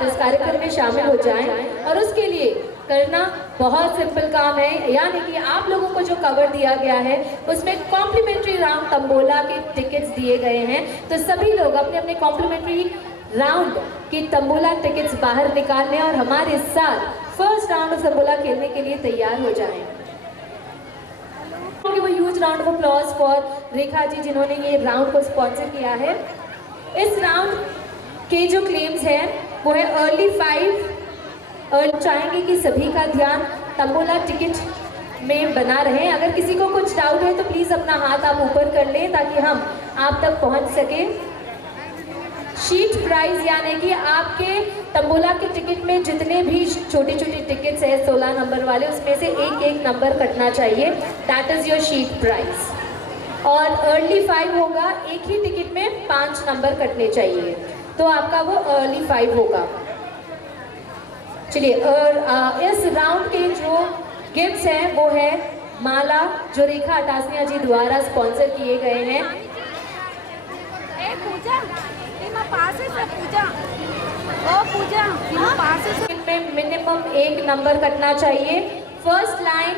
साथ इस कार्यक्रम में शामिल हो जाएं और उसके लिए करना बहुत सिंपल काम है, यानी कि आप लोगों को जो कवर दिया गया है उसमें कॉम्प्लीमेंट्री राउंड तंबोला के टिकट्स दिए गए हैं। तो सभी लोग अपने अपने कॉम्प्लीमेंट्री राउंड की तंबोला टिकट्स बाहर निकाल लें और हमारे साथ फर्स्ट राउंड ऑफ तंबोला खेलने के लिए तैयार हो जाएं। वो huge round of applause for Rekha ji जिन्होंने ये राउंड को स्पॉन्सर किया है। इस राउंड के जो क्लेम्स हैं वो है अर्ली 5 और चाहेंगे कि सभी का ध्यान तंबोला टिकट में बना रहे। अगर किसी को कुछ डाउट है तो प्लीज़ अपना हाथ आप ऊपर कर लें ताकि हम आप तक पहुंच सके। शीट प्राइज यानी कि आपके तंबोला के टिकट में जितने भी छोटे छोटे टिकट्स हैं 16 नंबर वाले, उसमें से एक एक नंबर कटना चाहिए। That is your sheet prize. और अर्ली 5 होगा, एक ही टिकट में 5 नंबर कटने चाहिए, तो आपका वो अर्ली 5 होगा। चलिए, और इस राउंड के जो गिफ्ट्स हैं वो है माला जो रेखा अटासनिया जी द्वारा स्पॉन्सर किए गए हैं। इनमें मिनिमम एक नंबर कटना चाहिए। First line,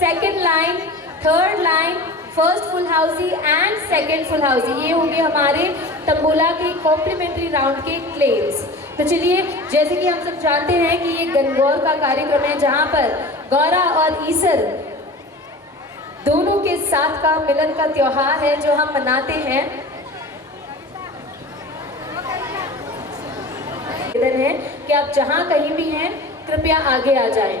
second line, third line, first full housie and second full housie, ये होंगे हमारे तंबोला के कॉम्प्लीमेंट्री राउंड के क्लेम्स। तो चलिए, जैसे कि हम सब जानते हैं कि ये गणगौर का कार्यक्रम है जहां पर गौरा और ईसर दोनों के साथ का मिलन का त्योहार है जो हम मनाते हैं। निवेदन है कि आप जहां कहीं भी हैं कृपया आगे आ जाएं।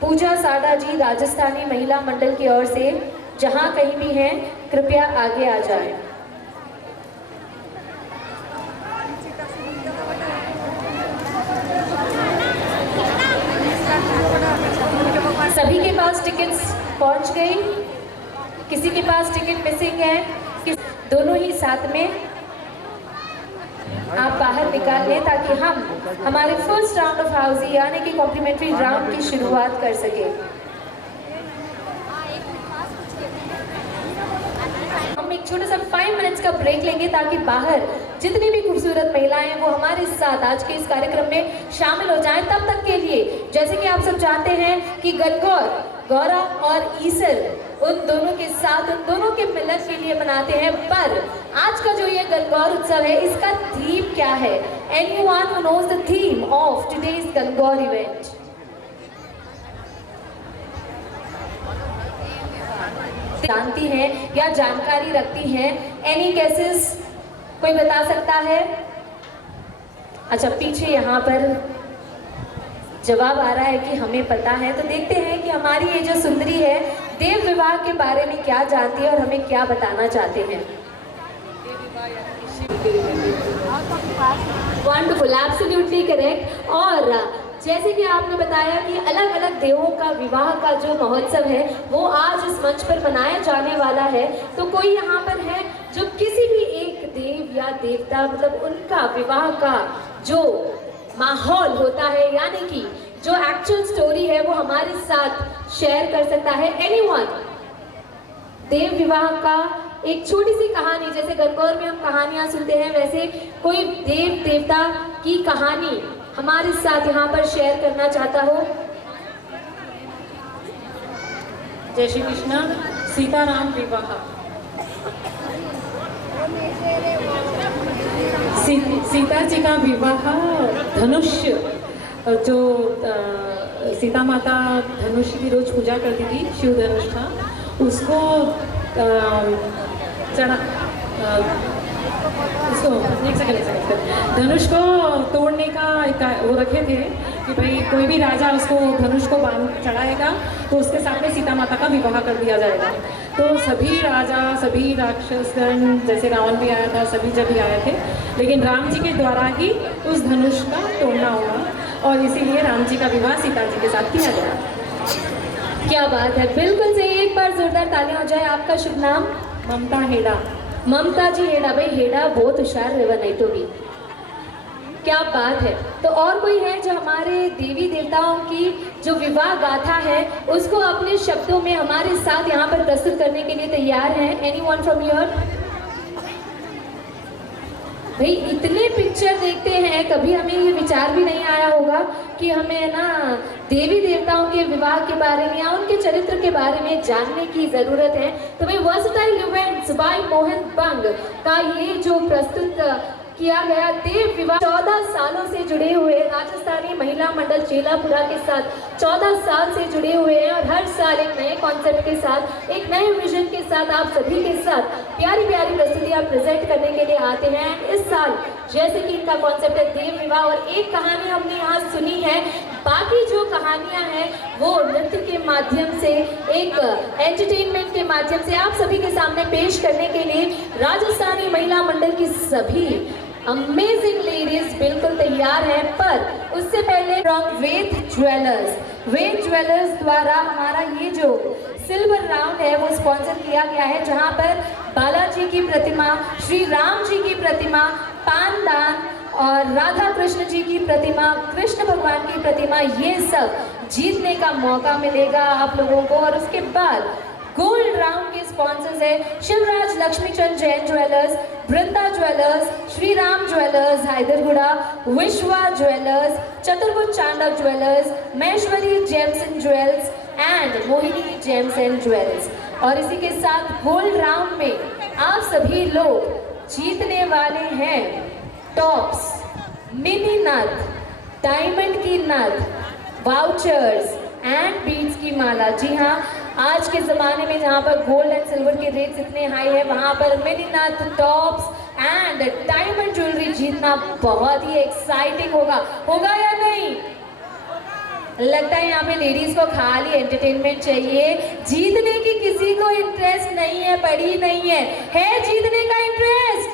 पूजा साडा जी राजस्थानी महिला मंडल की ओर से जहां कहीं भी हैं कृपया आगे आ जाएं। सभी के पास टिकट्स पहुंच गई? किसी के पास टिकट मिसिंग है? दोनों ही साथ में आप बाहर निकाल लें ताकि हम हमारे फर्स्ट राउंड ऑफ हाउसी यानी कि कॉम्प्लीमेंट्री राउंड की शुरुआत कर सके। हम एक छोटा सा 5 मिनट्स का ब्रेक लेंगे ताकि बाहर जितनी भी खूबसूरत महिलाएं हैं वो हमारे साथ आज के इस कार्यक्रम में शामिल हो जाएं। तब तक के लिए जैसे कि आप सब जानते हैं कि गणगौर, गौरा और ईसर उन दोनों के साथ, उन दोनों के मिलन के लिए मनाते हैं। पर आज का जो ये गणगौर उत्सव है इसका थीम क्या है? Anyone who knows the theme of today's Gangaur event? जानती हैं या जानकारी रखती हैं? एनी केसेस कोई बता सकता है? अच्छा, पीछे यहाँ पर जवाब आ रहा है कि हमें पता है। तो देखते हैं कि हमारी ये जो सुंदरी है देव विवाह के बारे में क्या जानती है और हमें क्या बताना चाहते हैं। Wonderful, absolutely correct. और जैसे कि आपने बताया कि अलग अलग देवों का विवाह का जो महोत्सव है वो आज इस मंच पर मनाया जाने वाला है। तो कोई यहाँ पर है जो किसी भी एक देव या देवता, मतलब उनका विवाह का जो माहौल होता है यानी कि जो एक्चुअल स्टोरी है वो हमारे साथ शेयर कर सकता है? एनीवन? देव विवाह का एक छोटी सी कहानी, जैसे गणगौर में हम कहानियां सुनते हैं वैसे कोई देव देवता की कहानी हमारे साथ यहाँ पर शेयर करना चाहता हो? जय श्री कृष्ण। सीताराम विवाह। सीता जी का विवाह धनुष, जो सीता माता धनुष की रोज पूजा करती थी, शिव धनुष था, उसको धनुष को तोड़ने का वो रखे थे कि भाई कोई भी राजा उसको धनुष को बांध चढ़ाएगा तो उसके सामने सीता माता का विवाह कर दिया जाएगा। तो सभी राजा, सभी राक्षसगण, जैसे रावण भी आया था, सभी जब भी आए थे, लेकिन राम जी के द्वारा ही उस धनुष का तोड़ना हुआ और इसीलिए राम जी का विवाह सीता जी के साथ किया गया। क्या बात है, बिल्कुल सही। एक बार जोरदार तालियां हो जाए। आपका शुभ नाम? ममता हेड़ा। ममता जी हेड़ा। भाई हेड़ा बहुत होशियार है नहीं तो भी। क्या बात है। तो और कोई है जो हमारे देवी देवताओं की जो विवाह गाथा है उसको अपने शब्दों में हमारे साथ यहाँ पर प्रस्तुत करने के लिए तैयार हैं? Anyone from your? भाई इतने पिक्चर देखते हैं, कभी हमें ये विचार भी नहीं आया होगा कि हमें ना देवी देवताओं के विवाह के बारे में या उनके चरित्र के बारे में जानने की ज़रूरत है। तो भाई वर्सटाइल इवेंट्स बाय मोहन बंग का ये जो प्रस्तुत किया गया देव विवाह 14 सालों से जुड़े हुए राजस्थानी महिला मंडल चेलापुरा के साथ 14 साल से जुड़े हुए हैं और हर साल एक नए कॉन्सेप्ट के साथ, एक नए विजन के साथ आप सभी के साथ प्यारी प्यारी प्रस्तुतियाँ प्रेजेंट करने के लिए आते हैं। इस साल जैसे कि इनका कॉन्सेप्ट है देव विवाह और एक कहानी हमने यहाँ सुनी है, बाकी जो कहानियाँ हैं वो नृत्य के माध्यम से, एक एंटरटेनमेंट के माध्यम से आप सभी के सामने पेश करने के लिए राजस्थानी महिला मंडल की सभी अमेजिंग लेडीज बिल्कुल तैयार हैं। पर उससे पहले फ्रॉम वेद ज्वेलर्स द्वारा हमारा ये जो सिल्वर राउंड है वो स्पॉन्सर किया गया है, जहां पर बालाजी की प्रतिमा, श्री राम जी की प्रतिमा, पानदान और राधा कृष्ण जी की प्रतिमा, कृष्ण भगवान की प्रतिमा, ये सब जीतने का मौका मिलेगा आप लोगों को। और उसके बाद गोल्ड राउंड के स्पॉन्सर्स है Shivraj Laxmichand Jain jewellers, Brinda jewellers, Shri Ram jewellers Hyderguda, Vishwa jewellers, Chaturbhuj Chandak jewellers, Maheshwari gems and jewels and Mohini gems and jewels. और इसी के साथ गोल्ड राउंड में आप सभी लोग जीतने वाले हैं टॉप्स, मिनी नथ, डायमंड की नथ, वाउचर्स एंड बीड्स की माला। जी हाँ, आज के ज़माने में जहाँ पर गोल्ड एंड सिल्वर के रेट्स इतने हाई है, वहाँ पर मिनी नथ, टॉप्स एंड डायमंड ज्वेलरी जीतना बहुत ही एक्साइटिंग होगा या नहीं? लगता है यहाँ पे लेडीज को खाली एंटरटेनमेंट चाहिए, जीतने की किसी को इंटरेस्ट नहीं है, पड़ी नहीं है जीतने का इंटरेस्ट?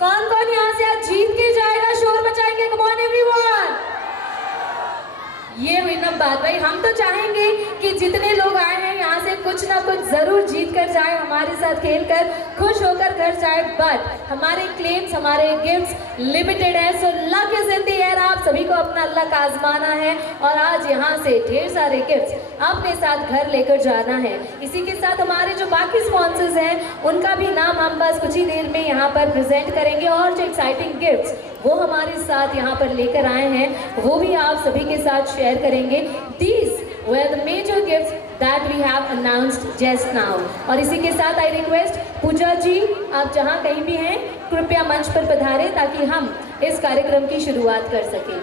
कौन कौन यहाँ से आज जीत के जाएगा? शोर मचाएंगे, कम ऑन एवरीवन। ये हुई ना बात भाई, हम तो चाहेंगे कि जितने लोग आए हैं यहाँ से कुछ ना कुछ जरूर जीत कर जाए, हमारे साथ खेल कर खुश होकर घर जाए। बट हमारे क्लेम्स, हमारे गिफ्ट्स लिमिटेड है, so luck is in the air. आप सभी को अपना लक आजमाना है और आज यहाँ से ढेर सारे गिफ्ट्स अपने साथ घर लेकर जाना है। इसी के साथ हमारे जो बाकी स्पॉन्सर्स हैं उनका भी नाम हम बस कुछ ही देर में यहाँ पर प्रेजेंट करेंगे और जो एक्साइटिंग गिफ्ट्स वो हमारे साथ यहाँ पर लेकर आए हैं वो भी आप सभी के साथ शेयर करेंगे। These were the major gifts that we have announced just now। और इसी के साथ आई रिक्वेस्ट पूजा जी, आप जहाँ कहीं भी हैं कृपया मंच पर पधारें ताकि हम इस कार्यक्रम की शुरुआत कर सकें।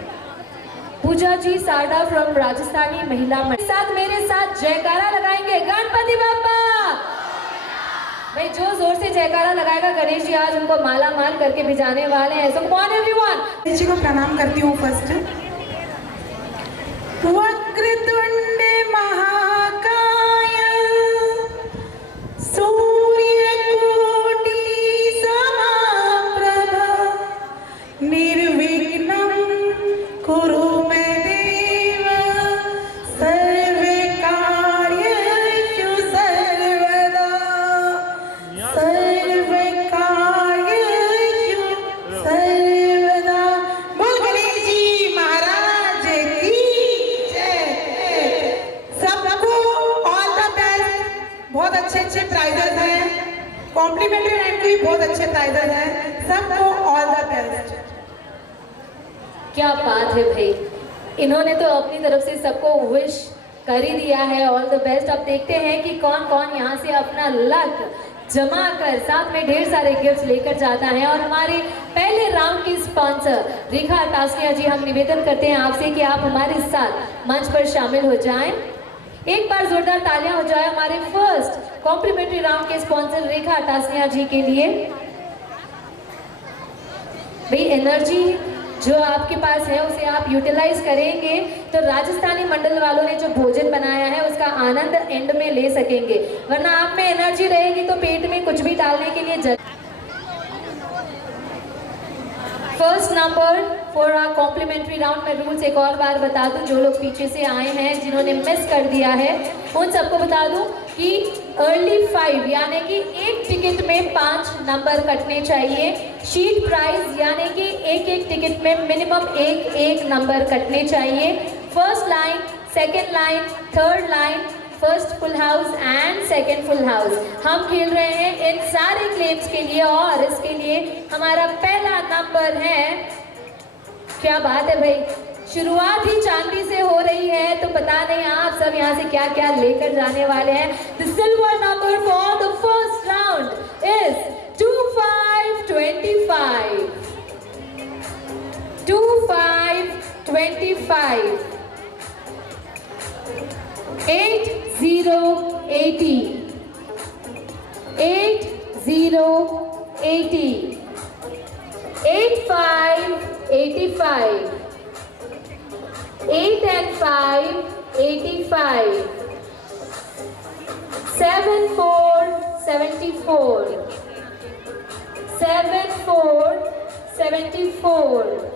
पूजा जी सारडा फ्रॉम राजस्थानी महिला मंडल साथ मेरे साथ जयकारा लगाएंगे गणपति बाप्पा। भाई जो जोर से जयकारा लगाएगा गणेश जी आज उनको माला माल करके भिजाने वाले हैं। सो come on everyone, Ganesh ji को प्रणाम करती हूँ फर्स्ट। वक्रतुंड महाकाय सूर्यकोटि समप्रभ निर्विघ्नं कुरु मे देव सर्वकार्येषु सर्वदा सर्वकार्येषु सर्वदा। बोल गणेश जी महाराज की जय। सबको ऑल द बेस्ट। बहुत अच्छे प्राइजेस हैं, कॉम्प्लीमेंट्री रैंक की बहुत अच्छे प्राइजेस हैं, सबको ऑल द बेस्ट। क्या बात है भाई, इन्होंने तो अपनी तरफ से सबको विश कर ही दिया है, ऑल द बेस्ट। अब देखते हैं कि कौन कौन यहाँ से अपना लक जमा कर साथ में ढेर सारे गिफ्ट्स लेकर जाता है। और हमारे पहले राउंड की स्पॉन्सर रेखा टास्किया जी, हम निवेदन करते हैं आपसे कि आप हमारे साथ मंच पर शामिल हो जाएं। एक बार जोरदार तालियां हो जाए हमारे फर्स्ट कॉम्प्लीमेंट्री राउंड के स्पॉन्सर रेखा टास्किया जी के लिए। भाई एनर्जी जो आपके पास है उसे आप यूटिलाइज करेंगे तो राजस्थानी मंडल वालों ने जो भोजन बनाया है उसका आनंद एंड में ले सकेंगे, वरना आप में एनर्जी रहेगी तो पेट में कुछ भी डालने के लिए first number for our complimentary round में रूल्स एक और बार बता दूं, जो लोग पीछे से आए हैं जिन्होंने मिस कर दिया है उन सबको बता दूं कि अर्ली 5 यानी कि एक टिकट में 5 नंबर कटने चाहिए। शीट प्राइस यानी कि एक टिकट में मिनिमम एक नंबर कटने चाहिए। First line, second line, third line, first full house and second full house. हम खेल रहे हैं इन सारे क्लेम्स के लिए और इसके लिए हमारा पहला नंबर है, क्या बात है भाई, शुरुआत ही चांदी से हो रही है तो पता नहीं आप सब यहाँ से क्या क्या लेकर जाने वाले हैं। The silver number for the first round is 2525 2525 8080 8080 8585 8 and 5 85 7474 7474।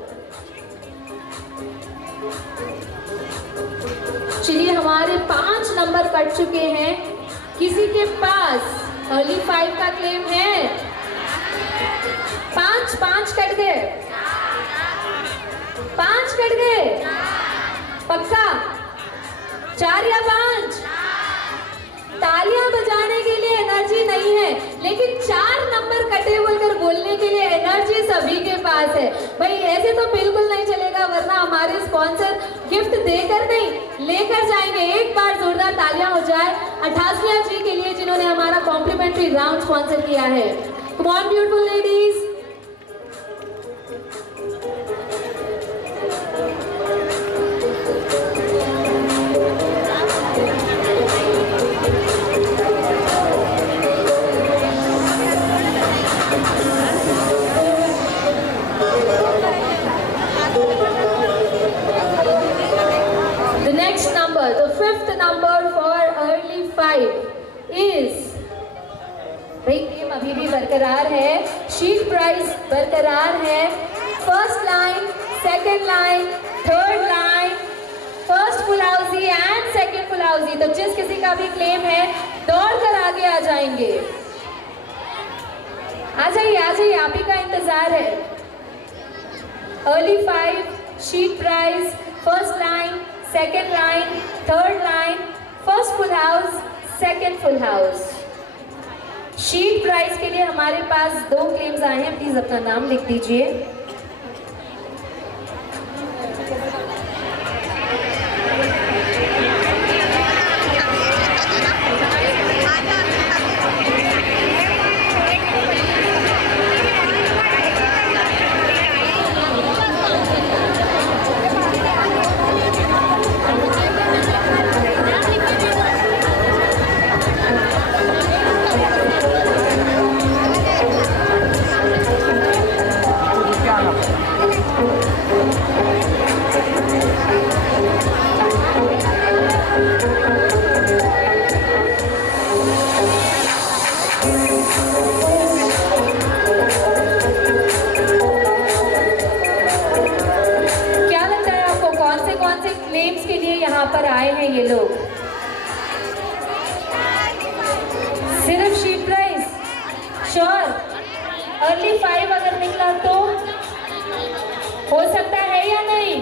चलिए हमारे 5 नंबर कट चुके हैं। किसी के पास अर्ली 5 का क्लेम है? 5 कट गए, 5 कट गए, पक्का 4 या 5? तालियां बजाने के लिए एनर्जी नहीं है, लेकिन 4 नंबर कटे बोलकर बोलने के लिए एनर्जी सभी के पास है। भाई ऐसे तो बिल्कुल नहीं चलेगा, वरना हमारे स्पॉन्सर गिफ्ट देकर नहीं लेकर जाएंगे। एक बार जोरदार तालियां हो जाए 88 जी के लिए जिन्होंने हमारा कॉम्प्लीमेंट्री राउंड स्पॉन्सर किया है। Come on beautiful ladies. The fifth number for early 5 is, भाई गेम अभी भी बरकरार है, शीट प्राइस बरकरार है। First line, second line, third line, first full housie and second full housie. तो जिस किसी का भी क्लेम है दौड़ कर आगे आ जाएंगे। आ जाइए आप ही का इंतजार है। Early 5 sheet price, first line, second line, third line, first full house, second full house. Sheet price के लिए हमारे पास 2 क्लेम्स आए हैं। प्लीज अपना नाम लिख दीजिए। पर आए हैं ये लोग? सिर्फ शीट प्राइस? श्योर? अर्ली 5 अगर निकला तो हो सकता है या नहीं?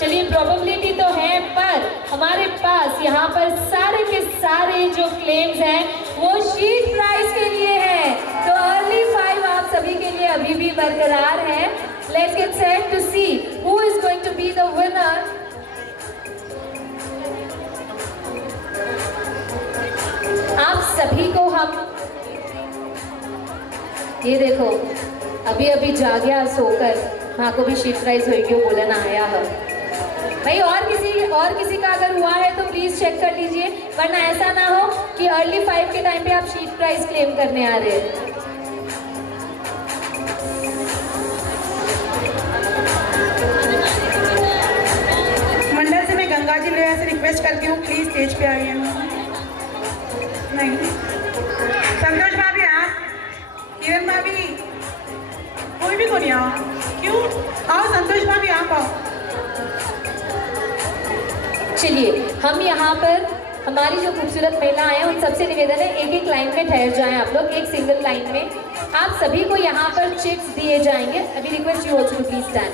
चलिए प्रोबेबिलिटी तो है, पर हमारे पास यहाँ पर सारे के सारे जो क्लेम्स हैं वो शीट प्राइस के लिए है। तो अर्ली 5 आप सभी के लिए अभी भी बरकरार है। Let's get set to see who is going to be the winner. आप सभी को हम ये देखो अभी अभी जागया सोकर, माँ को भी शीट प्राइस होगी बोला ना आया है भाई। और किसी का अगर हुआ है तो प्लीज चेक कर लीजिए, वरना ऐसा ना हो कि अर्ली 5 के टाइम पे आप शीट प्राइस क्लेम करने आ रहे हैं। मंडल से मैं गंगा जी लोया से रिक्वेस्ट करती हूँ प्लीज स्टेज पे आइए। नहीं संतोष भाभी, आप किरण भाभी, कोई भी को नहीं आओ। क्यों? आओ संतोष भाभी, आप आओ। चलिए हम यहाँ पर हमारी जो खूबसूरत महिलाएं हैं उन सबसे निवेदन है एक एक लाइन में ठहर जाएं आप लोग, एक सिंगल लाइन में। आप सभी को यहाँ पर चिट्स दिए जाएंगे। अभी request you also to please stand.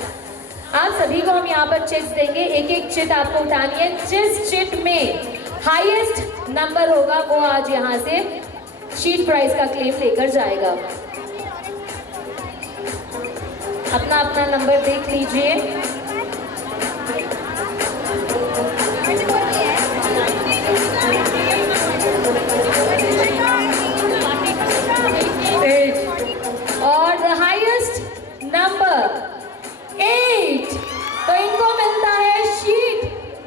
आप सभी को हम यहाँ पर चिट्स देंगे, एक एक चिट आपको उठानी है। जिस चिट में हाईएस्ट नंबर होगा वो आज यहाँ से शीट प्राइज का क्लेम लेकर जाएगा। अपना अपना नंबर देख लीजिए। और द हाईएस्ट नंबर 8, तो इनको मिलता है शीट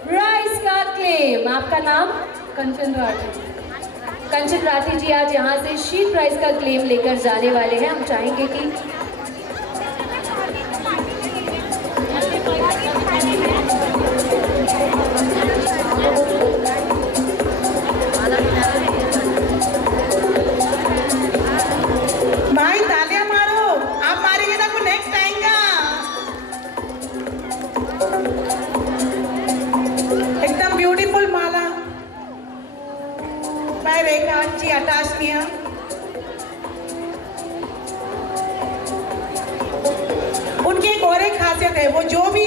प्राइज का क्लेम। आपका नाम? कंचन राठी। कंचन राठी जी आज यहाँ से शीट प्राइज का क्लेम लेकर जाने वाले हैं। हम चाहेंगे कि भाई तालियां मारो, आप मारेंगे ना को नेक्स्ट आएगा। एकदम ब्यूटीफुल माला बाय रेखा जी अटाशनिया। उनकी एक और एक खासियत है, वो जो भी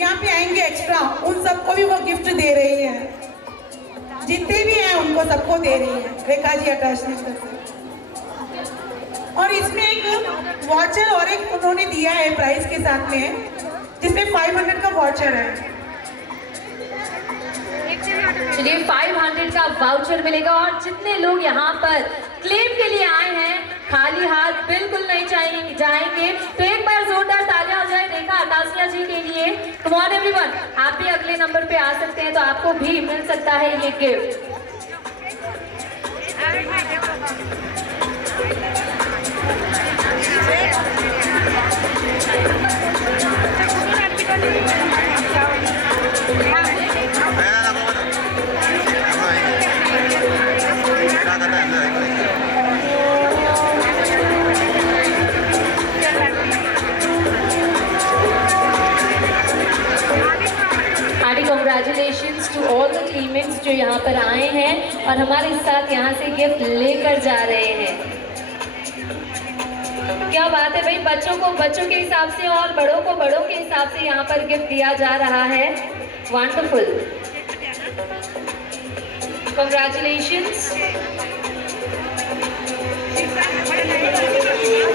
यहाँ पे आएंगे एक्स्ट्रा उन सबको भी वो गिफ्ट दे रही है, जितने भी हैं उनको सबको दे रही है रेखा जी अटाशनिया। और इसमें एक वॉचर और एक उन्होंने दिया है प्राइस के साथ में, जिसमें 500 का वॉचर है। चलिए 500 का वाउचर मिलेगा। और जितने लोग यहाँ पर क्लेम के लिए आए हैं खाली हाथ बिल्कुल नहीं जाएंगे, तो एक बार जोरदार तालियां हो जाए रेखा अटाशनिया जी के लिए। कम ऑन एवरीवन, आप भी अगले नंबर पे आ सकते हैं, तो आपको भी मिल सकता है ये gift. Congratulations to all the claimants जो यहाँ पर आए हैं और हमारे साथ यहाँ से गिफ्ट लेकर जा रहे हैं। क्या बात है भाई, बच्चों को बच्चों के हिसाब से और बड़ों को बड़ों के हिसाब से यहाँ पर गिफ्ट दिया जा रहा है। Wonderful, Congratulations.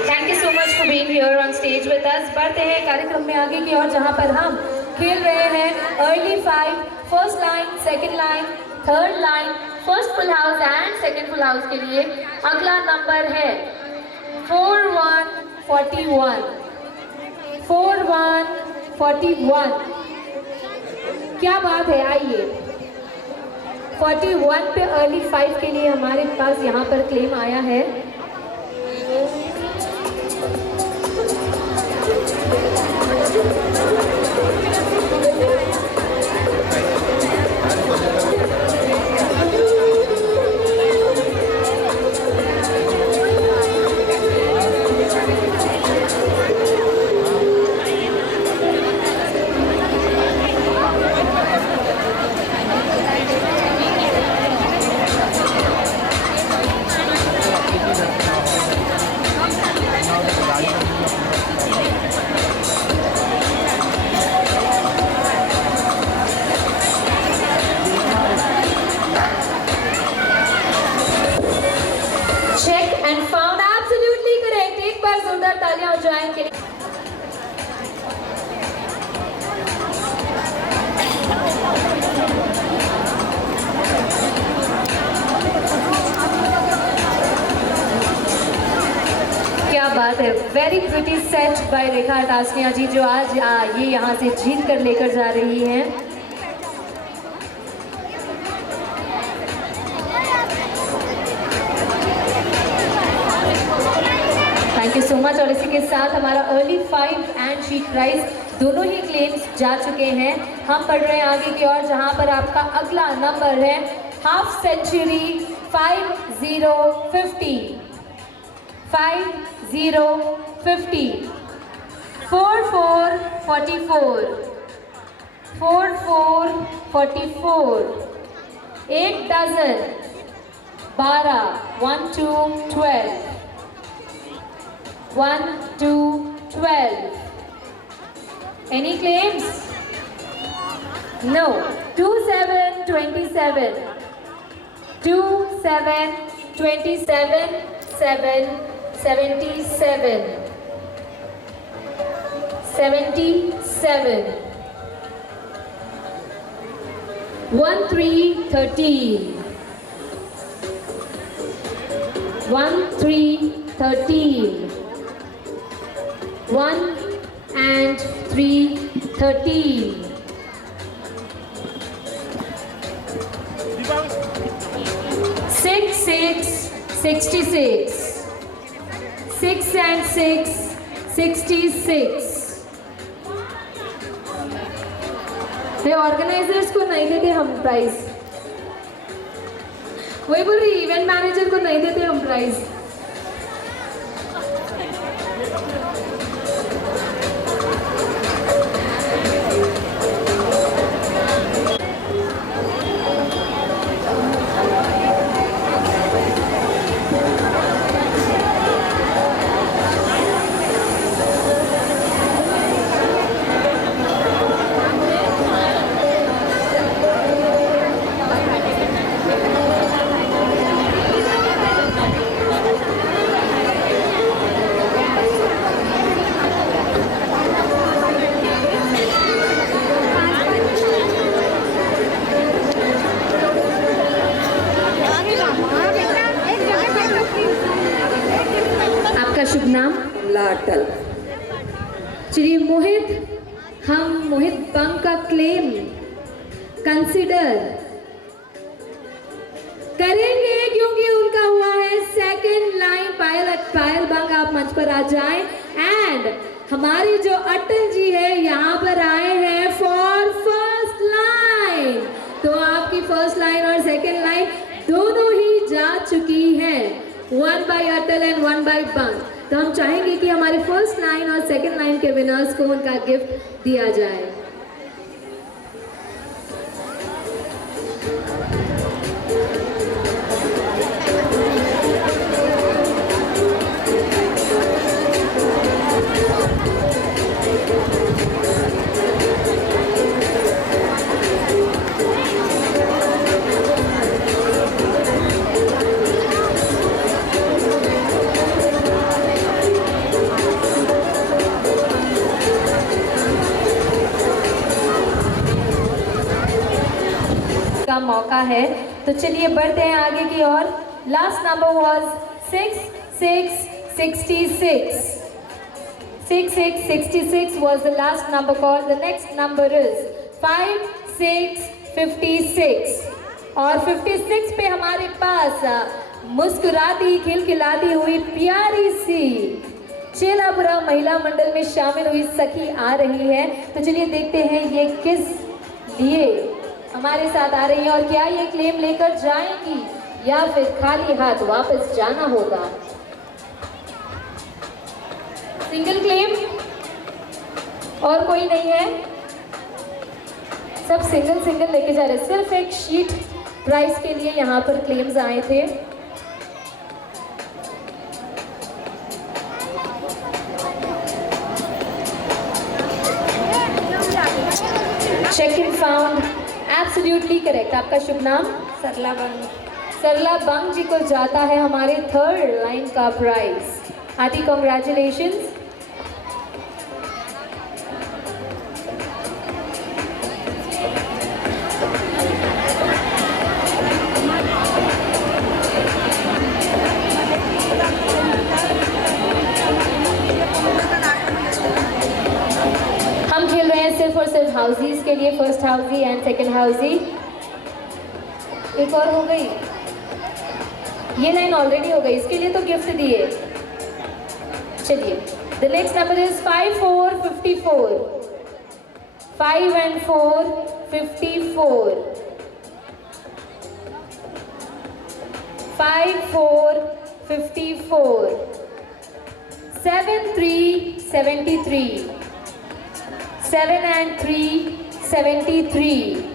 Thank you so much for being here on stage with us. बढ़ते हैं कार्यक्रम में आगे की ओर, जहाँ पर हम खेल रहे हैं early 5, first line, second line, third line, first full house and second full house के लिए। अगला नंबर है 4141। 4141। क्या बात है, आइए 41 पे अर्ली 5 के लिए हमारे पास यहाँ पर क्लेम आया है। वेरी प्रिटी सेट बाय रेखा अटाशनिया जी, जो आज ये यहाँ से जीत कर लेकर जा रही हैं। Thank you so much. और इसी के साथ हमारा अर्ली 5 एंड शीट प्राइज दोनों ही क्लेम्स जा चुके हैं। हम बढ़ रहे हैं आगे की ओर, जहाँ पर आपका अगला नंबर है half century 5050। 5050 4444 4444 8 dozen 12 1 2 12 1 2 12। Any claims? No. 2727 27, 27, 7, 77, 77, 13, 13, 13, 13, 1 and 3, 13. 6, 6, 66. 6 and 6, 66. ये ऑर्गेनाइजर्स को नहीं देते हम प्राइज, वही बोल रही इवेंट मैनेजर को नहीं देते हम प्राइज। आपका शुभ नाम? लाटल। चलिए मोहित, हम मोहित बंग का क्लेम कंसिडर करेंगे क्योंकि उनका हुआ है सेकंड लाइन। पायल बंग आप मंच पर आ जाएं। एंड हमारे जो अटल जी है यहाँ पर आए हैं फॉर फर्स्ट लाइन। तो आपकी फर्स्ट लाइन और सेकंड लाइन दोनों ही जा चुकी हैं, 1 by अटल एंड 1 by बंग। तो हम चाहेंगे कि हमारी फर्स्ट लाइन और सेकंड लाइन के विनर्स को उनका गिफ्ट दिया जाए। का मौका है, तो चलिए बढ़ते हैं आगे की ओर। Last number was 6, 6, 66. 6, 6, 66 was the last number called. The next number is 5, 6, 56. और 56 पे हमारे पास मुस्कुराती खिलखिलाती हुई प्यारी सी चेलापुरा महिला मंडल में शामिल हुई सखी आ रही है। तो चलिए देखते हैं ये किस लिए हमारे साथ आ रही है और क्या ये क्लेम लेकर जाएंगी या फिर खाली हाथ वापस जाना होगा। सिंगल क्लेम और कोई नहीं है, सब सिंगल लेके जा रहे हैं। सिर्फ एक शीट प्राइस के लिए यहाँ पर क्लेम्स आए थे। Check in found absolutely correct. आपका शुभ नाम? सरला बंग। सरला बंग जी को जाता है हमारे थर्ड लाइन का प्राइज। आदि कॉन्ग्रेचुलेशंस। हम खेल रहे हैं सिर्फ और सिर्फ हाउसीज के लिए, फर्स्ट हाउसी एंड सेकंड हाउसी। एक और हो गई, ये लाइन ऑलरेडी हो गई, इसके लिए तो गिफ्ट दिए। चलिए the next number is 5, 4, 54। 5 and 4, 54। 5, 4, 54। 7, 3, 73। 7 and 3, 73।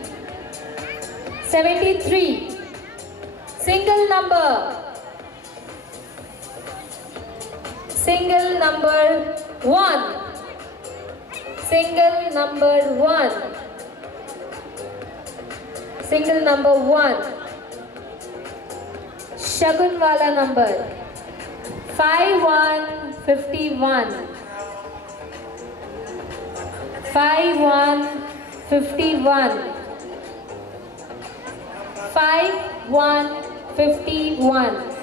73 single number 1 single number 1 single number 1 शगुन वाला number 5151 5151 5151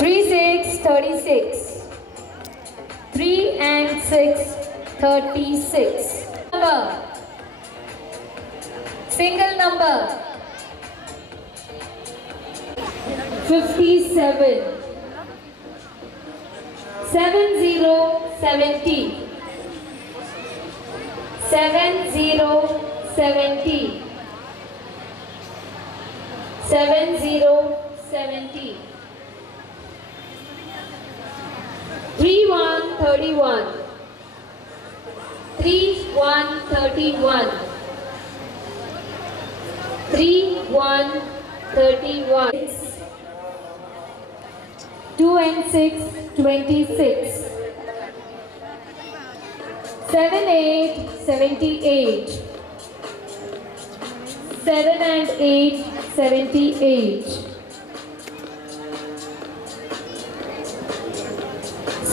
3636 3 and 6 36 number single number 57 7070 7070 7070 3131 3131 3131 2 and 6 26 7 8 78 7 and 8 78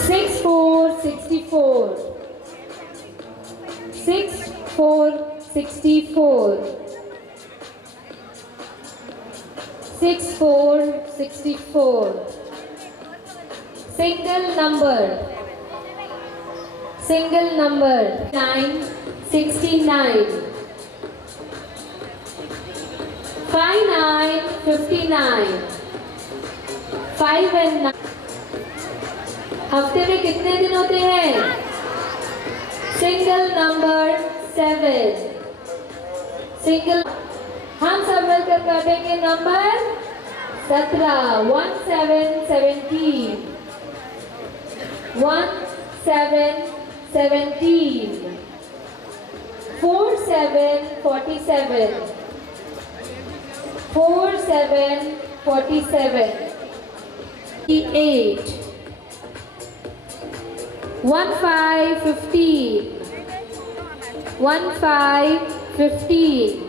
6 4 64 6 4 64 6 4 64 single number 9 69 5 9 59 5 and 9 हफ्ते में कितने दिन होते हैं सिंगल नंबर 7 सिंगल हम सब मिलकर काटेंगे नंबर 17 1717 1717 4747 4747 8 1515 1515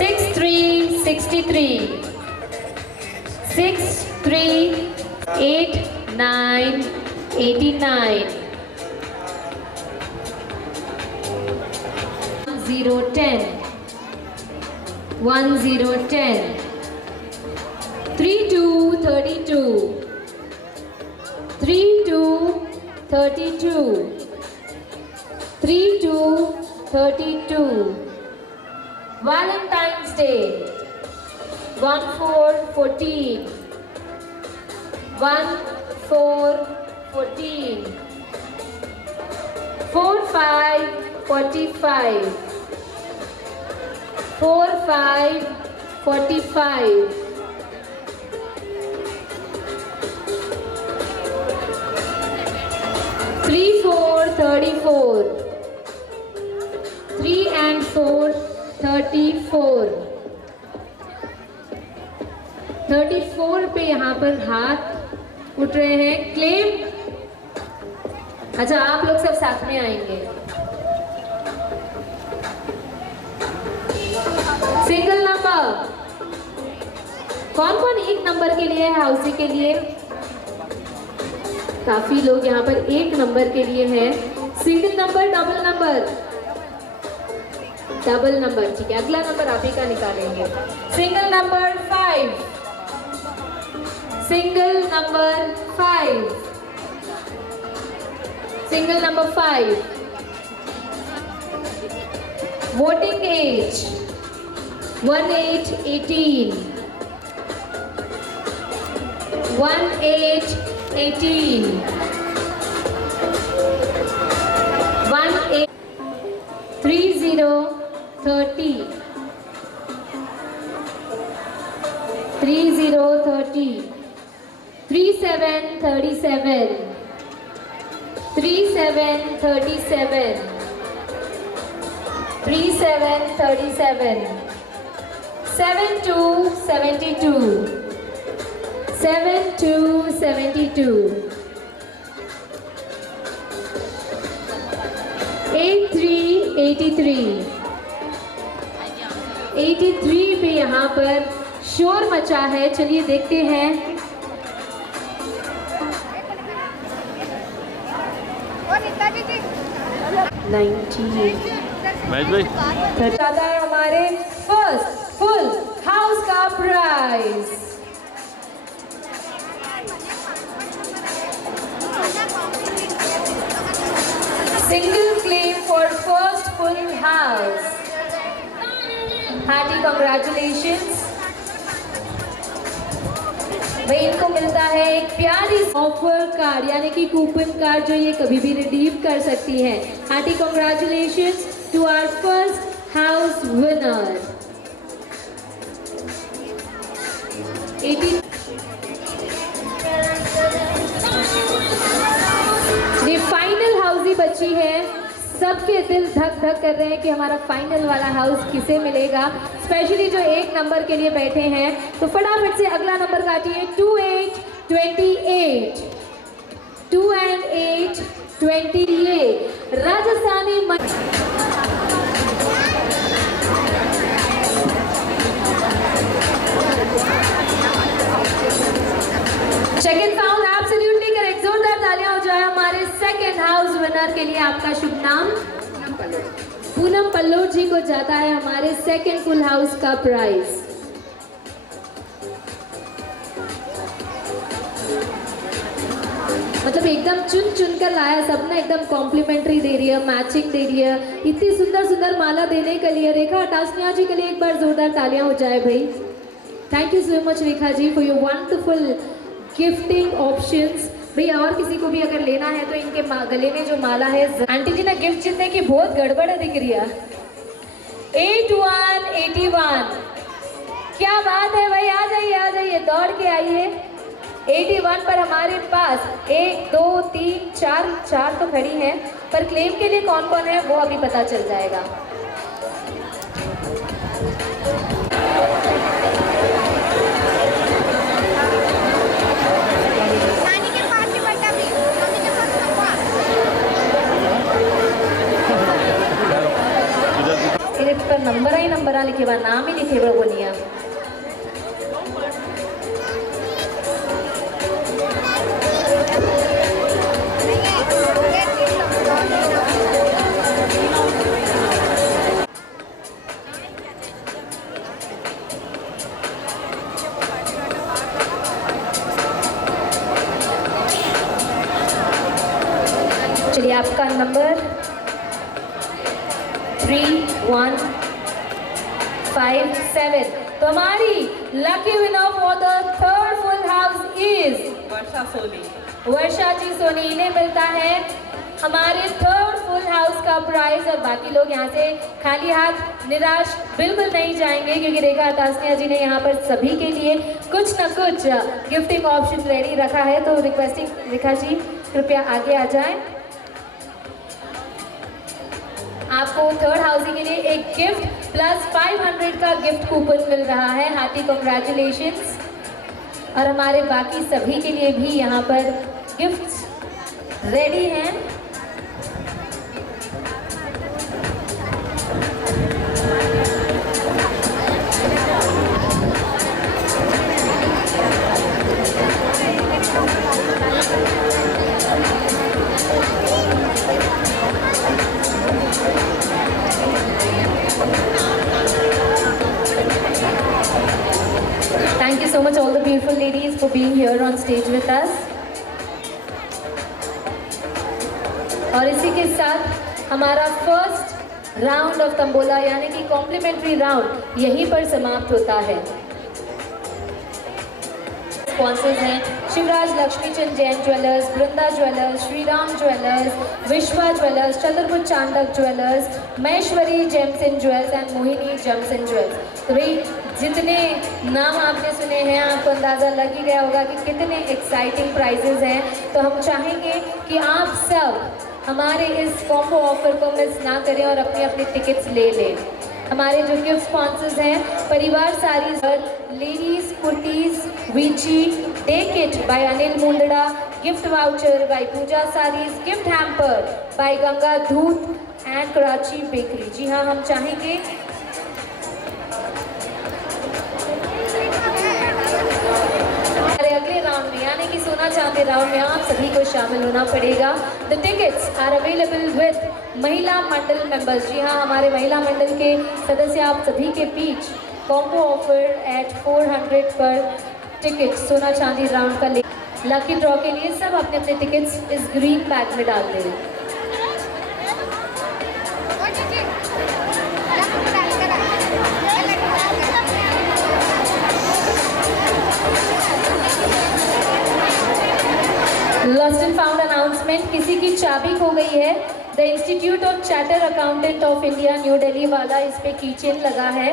6363 63 8 9 89 1010 1010 32 32 32 32 32 32 Valentine's Day 1414 1414 4545 4545 3 4 34 3 and 4 34 34 पे यहाँ पर हाथ उठ रहे हैं क्लेम अच्छा आप लोग सब साथ में आएंगे सिंगल नंबर कौन कौन एक नंबर के लिए है हाउसी के लिए काफी लोग यहाँ पर एक नंबर के लिए है सिंगल नंबर डबल नंबर ठीक है अगला नंबर आप ही का निकालेंगे single number 5 single number 5 single number 5 voting as 1818 1818 30 30 30 37 37 37 37 37 37 72 72 72 72 83 83 पे यहाँ पर शोर मचा है, चलिए देखते हैं। महेश भाई दादा हमारे फर्स्ट फुल हाउस का prize. Single claim for first full house. Hearty congratulations. भाई इनको मिलता है एक प्यारी ऑफर कार्ड यानी कि कूपन कार्ड जो ये कभी भी रिडीम कर सकती है। Hearty congratulations to our first house winner. 80 ये फाइनल हाउस ही बची है। सबके दिल धक धक कर रहे हैं कि हमारा फाइनल वाला हाउस किसे मिलेगा, स्पेशली जो एक नंबर के लिए बैठे हैं। तो फटाफट से अगला नंबर काटिए। 2828 2 and 8 28 Rajasthani second sound absolutely correct. जोरदार तालियां हो जाए हमारे सेकंड हाउस विनर के लिए। आपका शुभ नाम? पूनम पल्लोड जी को जाता है हमारे सेकंड फुल हाउस का प्राइज। मतलब एकदम चुन चुन कर लाया सबने, एकदम कॉम्प्लीमेंट्री दे रही है, मैचिंग दे रही है, इतनी सुंदर सुंदर माला देने के लिए रेखा टासनिया जी के लिए एक बार जोरदार तालियां हो जाए भाई। Thank you so much Rekha ji for your wonderful gifting options. भैया और किसी को भी अगर लेना है तो इनके गले में जो माला है। आंटी जी ना गिफ्ट जीतने की बहुत गड़बड़ दिख रही है। 8181 क्या बात है भाई, आ जाइए दौड़ के आइए। 81 पर हमारे पास 1 2 3 4 तो खड़ी हैं, पर क्लेम के लिए कौन कौन है वो अभी पता चल जाएगा। पर नंबर लिखे हुआ, नाम ही लिखे हुआ बोलिए। चलिए आपका नंबर 3157। तो हमारी lucky winner for the third full house is Varsha Soni. Varsha ji Soni. इन्हें मिलता है हमारे थर्ड फुल हाउस का प्राइज। और बाकी लोग यहाँ से खाली हाथ निराश बिल्कुल नहीं जाएंगे, क्योंकि रेखा टासनिया जी ने यहाँ पर सभी के लिए कुछ न कुछ गिफ्टिंग ऑप्शन रेडी रखा है। तो रिक्वेस्टिंग रेखा जी कृपया आगे आ जाएं। आपको थर्ड हाउसिंग के लिए एक गिफ्ट प्लस 500 का गिफ्ट कूपन मिल रहा है। Hearty congratulations. और हमारे बाकी सभी के लिए भी यहाँ पर गिफ्ट्स रेडी हैं। Thank you so much all the beautiful ladies for being here on stage with us. और इसी के साथ हमारा फर्स्ट राउंड ऑफ तंबोला यानी कि कॉम्प्लीमेंट्री राउंड यहीं पर समाप्त होता है। स्पॉन्सर्स हैं Shivraj Laxmichand Jain jewellers, Brinda jewellers, Shriram jewellers, Vishwa jewellers, Chandrapur Chandak jewellers, Maheshwari gems and jewels and Mohini gems and jewels. तो भाई जितने नाम आपने सुने हैं आपको अंदाज़ा लग ही गया होगा कि कितने एक्साइटिंग प्राइजेस हैं। तो हम चाहेंगे कि आप सब हमारे इस कॉम्बो ऑफर को मिस ना करें और अपनी अपनी टिकट्स ले लें। हमारे जो गिफ्ट स्पॉन्सर्स हैं परिवार साड़ीज, लेडीज कुर्तीज, वीची, take it by Anil Mundada, gift voucher by Pooja saris, gift hamper by Ganga Dhoot and Karachi bakery. जी हाँ, हम चाहेंगे अगले राउंड में यानी कि सोना चांदी राउंड में आप सभी को शामिल होना पड़ेगा। The tickets are available with Mahila Mandal members. जी हाँ, हमारे महिला मंडल के सदस्य आप सभी के बीच कॉम्बो ऑफर एट 400 पर टिकट सोना चांदी राउंड का लकी ड्रॉ के लिए सब अपने अपने टिकट्स इस ग्रीन बैग में डाल दें। लॉस्ट एंड फाउंड अनाउंसमेंट, किसी की चाबी खो गई है। The institute of charter accountant of India new Delhi वाला इस पे कीचेन लगा है।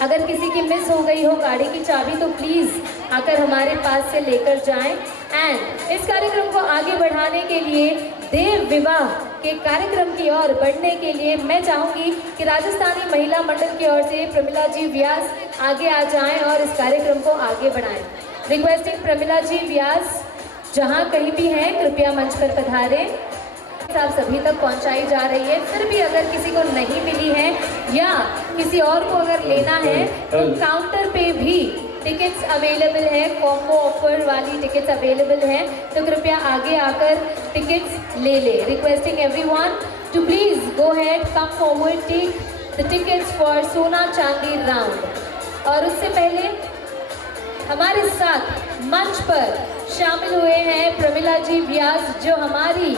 अगर किसी की मिस हो गई हो गाड़ी की चाबी तो प्लीज़ आकर हमारे पास से लेकर जाएं। एंड इस कार्यक्रम को आगे बढ़ाने के लिए देव विवाह के कार्यक्रम की ओर बढ़ने के लिए मैं चाहूँगी कि राजस्थानी महिला मंडल की ओर से प्रमिला जी व्यास आगे आ जाएं और इस कार्यक्रम को आगे बढ़ाएं। रिक्वेस्टिंग प्रमिला जी व्यास जहाँ कहीं भी हैं कृपया मंच पर पधारें। आप सभी तक पहुंचाई जा रही है। फिर भी अगर किसी को नहीं मिली है या किसी और को अगर लेना है तो काउंटर पे भी टिकट्स अवेलेबल है, कॉम्बो ऑफर वाली टिकट्स अवेलेबल हैं, तो कृपया आगे आकर टिकट्स ले ले। Requesting everyone to please go head, come forward, take the tickets for sona chandi round. और उससे पहले हमारे साथ मंच पर शामिल हुए हैं प्रमिला जी व्यास जो हमारी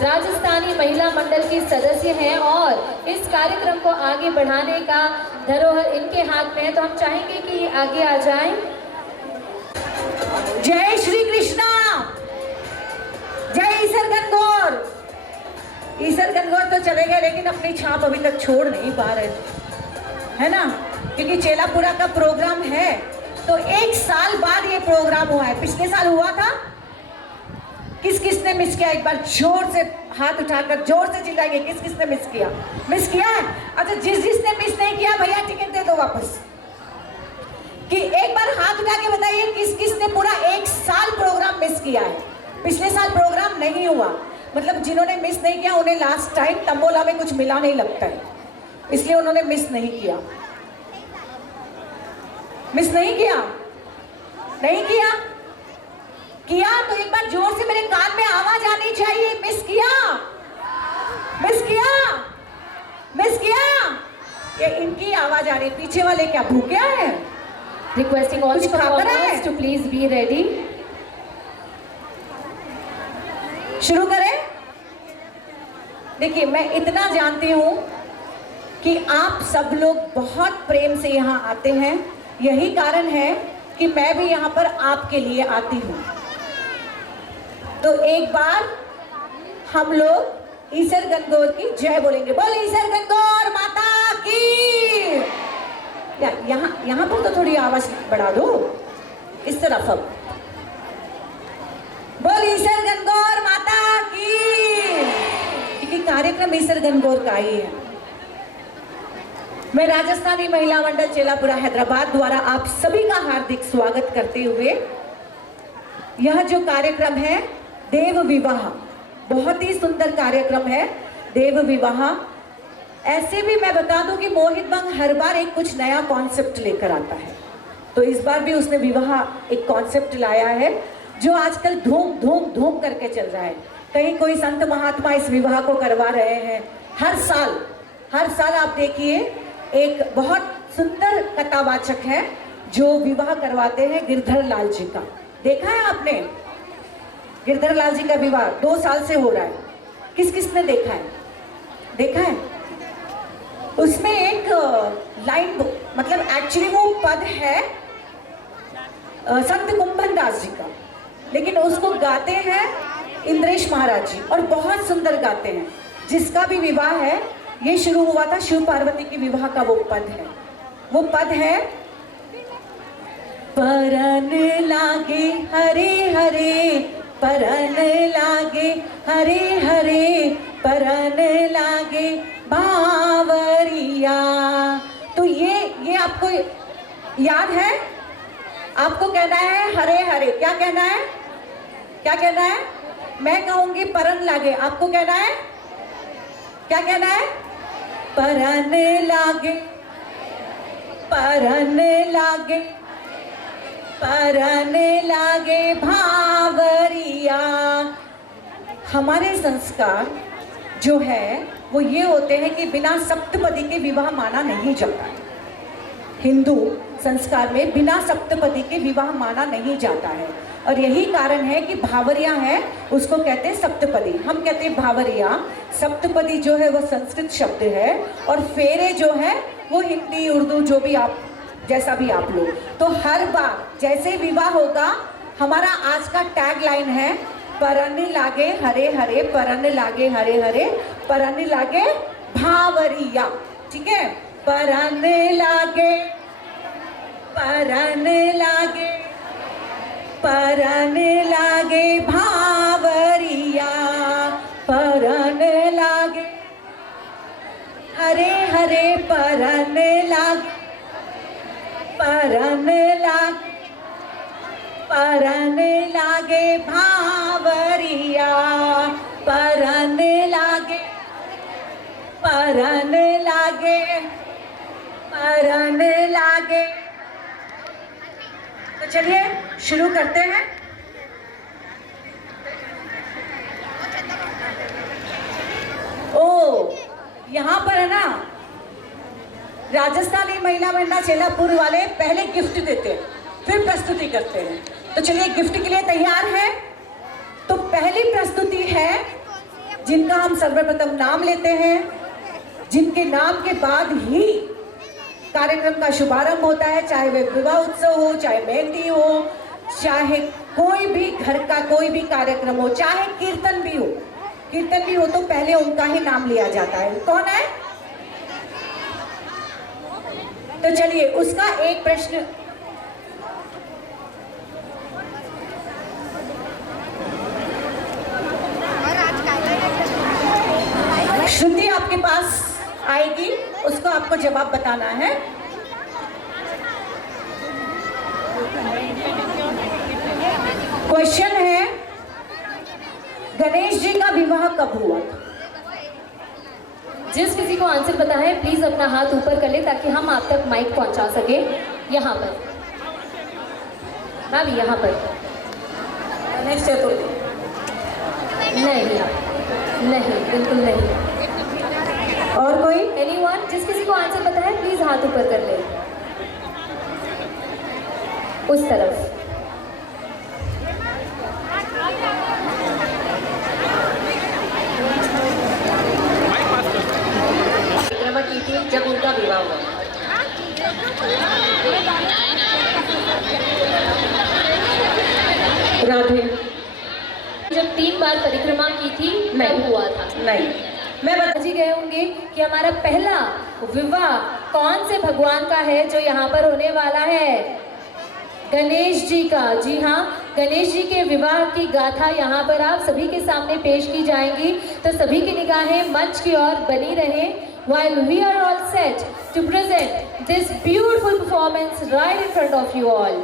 राजस्थानी महिला मंडल की सदस्य हैं और इस कार्यक्रम को आगे बढ़ाने का धरोहर इनके हाथ में है, तो हम चाहेंगे कि आगे आ जाएं। जय श्री कृष्णा, जय ईसर गणगौर। ईसर गणगौर तो चले गए लेकिन अपनी छाप अभी तक छोड़ नहीं पा रहे, है ना, क्योंकि चेलापुरा का प्रोग्राम है तो 1 साल बाद ये प्रोग्राम हुआ है। पिछले साल हुआ था, किस किस ने मिस किया? एक बार जोर से हाथ उठाकर जोर से चिल्लाएंगे, किस किस ने मिस किया? मिस किया है? अच्छा, जिस जिसने मिस नहीं किया भैया टिकट दे दो वापस। कि एक बार हाथ उठा के बताइए किस किस ने पूरा 1 साल प्रोग्राम मिस किया है। पिछले साल प्रोग्राम नहीं हुआ, मतलब जिन्होंने मिस नहीं किया उन्हें लास्ट टाइम तंबोला में कुछ मिला नहीं लगता है, इसलिए उन्होंने मिस नहीं किया। मिस नहीं किया? नहीं किया? किया तो एक बार जोर से मेरे कान में आवाज आनी चाहिए, मिस किया? मिस किया? मिस किया? ये इनकी आवाज आ रही, पीछे वाले क्या भूखे हैं? Requesting all performers to please be ready. शुरू करें? देखिए, मैं इतना जानती हूं कि आप सब लोग बहुत प्रेम से यहाँ आते हैं, यही कारण है कि मैं भी यहाँ पर आपके लिए आती हूँ। तो एक बार हम लोग ईसर गणगौर की जय बोलेंगे। बोल ईसर गणगौर माता की। यहाँ पर तो थोड़ी आवाज बढ़ा दो, इस तरफ अब। बोल ईसर गणगौर माता की, क्योंकि कार्यक्रम ईसर गणगौर का ही है। मैं राजस्थानी महिला मंडल चेलापुरा हैदराबाद द्वारा आप सभी का हार्दिक स्वागत करते हुए यह जो कार्यक्रम है देव विवाह, बहुत ही सुंदर कार्यक्रम है देव विवाह। ऐसे भी मैं बता दूं कि मोहित बंग हर बार एक कुछ नया कॉन्सेप्ट लेकर आता है, तो इस बार भी उसने विवाह एक कॉन्सेप्ट लाया है जो आजकल धूम धूम धूम करके चल रहा है। कहीं कोई संत महात्मा इस विवाह को करवा रहे हैं। हर साल आप देखिए एक बहुत सुंदर कथावाचक है जो विवाह करवाते हैं गिरधर लाल जी का। देखा है आपने गिरधर लाल जी का विवाह 2 साल से हो रहा है। किस किस ने देखा है? देखा है? उसमें एक लाइन, मतलब एक्चुअली वो पद है संत कुंभन दास जी का, लेकिन उसको गाते हैं इंद्रेश महाराज जी और बहुत सुंदर गाते हैं। जिसका भी विवाह है, ये शुरू हुआ था शिव पार्वती के विवाह का वो पद है। वो पद है परन लागे हरे हरे, परन लागे हरे हरे, परन लागे बावरिया। तो ये आपको याद है? आपको कहना है हरे हरे। क्या कहना है? क्या कहना है? मैं कहूंगी परन लागे, आपको कहना है क्या कहना है? परन लागे, परन लागे, परन लागे भावरिया। हमारे संस्कार जो है वो ये होते हैं कि बिना सप्तपदी के विवाह माना नहीं जाता। हिंदू संस्कार में बिना सप्तपदी के विवाह माना नहीं जाता है, और यही कारण है कि भावरिया है उसको कहते हैं सप्तपदी। हम कहते हैं भावरिया। सप्तपदी जो है वो संस्कृत शब्द है, और फेरे जो है वो हिंदी उर्दू जो भी आप जैसा भी आप लोग। तो हर बार जैसे विवाह होगा, हमारा आज का टैग लाइन है परन लागे हरे हरे, परन लागे हरे हरे, परन लागे भावरिया। ठीक है, परन लागे, परन लागे, परन लागे भावरिया, परन लागे हरे हरे, परन लागे, परन लागे, परन लागे भावरिया, परन लागे, परन लागे, परन लागे। तो चलिए शुरू करते हैं। ओ, यहाँ पर है ना, राजस्थानी महिला मंडल चेलापुर वाले पहले गिफ्ट देते हैं, फिर प्रस्तुति करते हैं। तो चलिए गिफ्ट के लिए तैयार है। तो पहली प्रस्तुति है जिनका हम सर्वप्रथम नाम लेते हैं, जिनके नाम के बाद ही कार्यक्रम का शुभारंभ होता है, चाहे वह विवाह उत्सव हो, चाहे मेहंदी हो, चाहे कोई भी घर का कोई भी कार्यक्रम हो, चाहे कीर्तन भी हो। कीर्तन भी हो तो पहले उनका ही नाम लिया जाता है। कौन है? तो चलिए उसका एक प्रश्न। श्रुति आपके पास आएगी, उसको आपको जवाब बताना है। क्वेश्चन है, गणेश जी का विवाह कब हुआ था? जिस किसी को आंसर पता है प्लीज अपना हाथ ऊपर कर ले ताकि हम आप तक माइक पहुंचा सके। यहाँ पर मैम, यहाँ पर। गणेश चतुर्थी? नहीं, नहीं, बिल्कुल नहीं। और कोई? एनीवन? जिस किसी को आंसर पता है प्लीज हाथ ऊपर कर ले, उस तरफ। की थी जब उनका विवाह हुआ। राधे जब 3 बार परिक्रमा की थी तब हुआ था। नहीं, मैं बता जी गए होंगे कि हमारा पहला विवाह कौन से भगवान का है जो यहाँ पर होने वाला है? गणेश जी का। जी हाँ, गणेश जी के विवाह की गाथा यहाँ पर आप सभी के सामने पेश की जाएंगी। तो सभी की निगाहें मंच की ओर बनी रहे while we are all set to present this beautiful performance right in front of you all.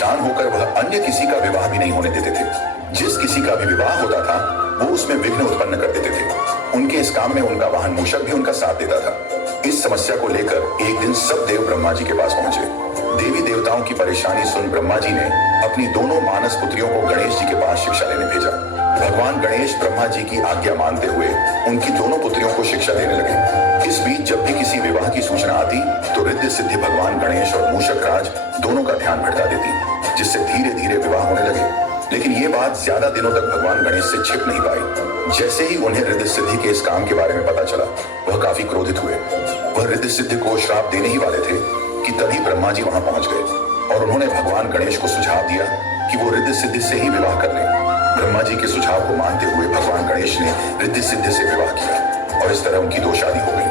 परेशान होकर वह अन्य किसी का विवाह भी नहीं होने देते थे। जिस किसी का भी विवाह होता था वो उसमें विघ्न उत्पन्न कर देते थे। उनके इस काम में उनका वाहन मूषक भी उनका साथ देता था। इस समस्या को लेकर एक दिन सब देव ब्रह्मा जी के पास पहुंचे। देवी देवताओं की परेशानी सुन ब्रह्मा जी ने अपनी दोनों मानस पुत्रियों को गणेश जी के पास शिक्षा लेने भेजा। भगवान गणेश ब्रह्मा जी की आज्ञा मानते हुए उनकी दोनों पुत्रियों को शिक्षा देने लगे। इस बीच जब भी किसी विवाह की सूचना आती तो रिद्धि सिद्धि भगवान गणेश और मूषक राज दोनों का ध्यान भटका देती, जिससे धीरे धीरे विवाह होने लगे। लेकिन ये बात ज्यादा दिनों तक भगवान गणेश से छिप नहीं पाई। जैसे ही उन्हें रिद्धि सिद्धि के इस काम के बारे में पता चला वह काफी क्रोधित हुए। वह रिद्धि सिद्धि को श्राप देने ही वाले थे कि तभी ब्रह्मा जी वहां पहुंच गए और उन्होंने भगवान गणेश को सुझाव दिया कि वो रिद्धि सिद्धि से ही विवाह कर लें। ब्रह्मा जी के सुझाव को मानते हुए भगवान गणेश ने रिद्धि सिद्धि से विवाह किया और इस तरह उनकी 2 शादी हो गई।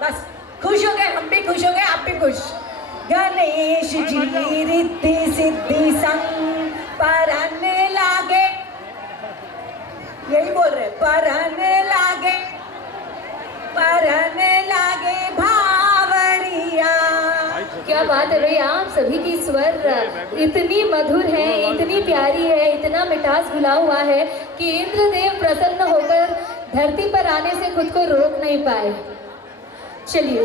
बस खुश हो गए, हम भी खुश हो गए, आप भी खुश। गणेश जी रिद्धि सिद्धि संग परने लागे, यही बोल रहे, परने लागे भावरिया। क्या बात है भैया, आप सभी की स्वर इतनी मधुर है, इतनी प्यारी है, इतना मिठास घुला हुआ है कि इंद्रदेव प्रसन्न होकर धरती पर आने से खुद को रोक नहीं पाए। चलिए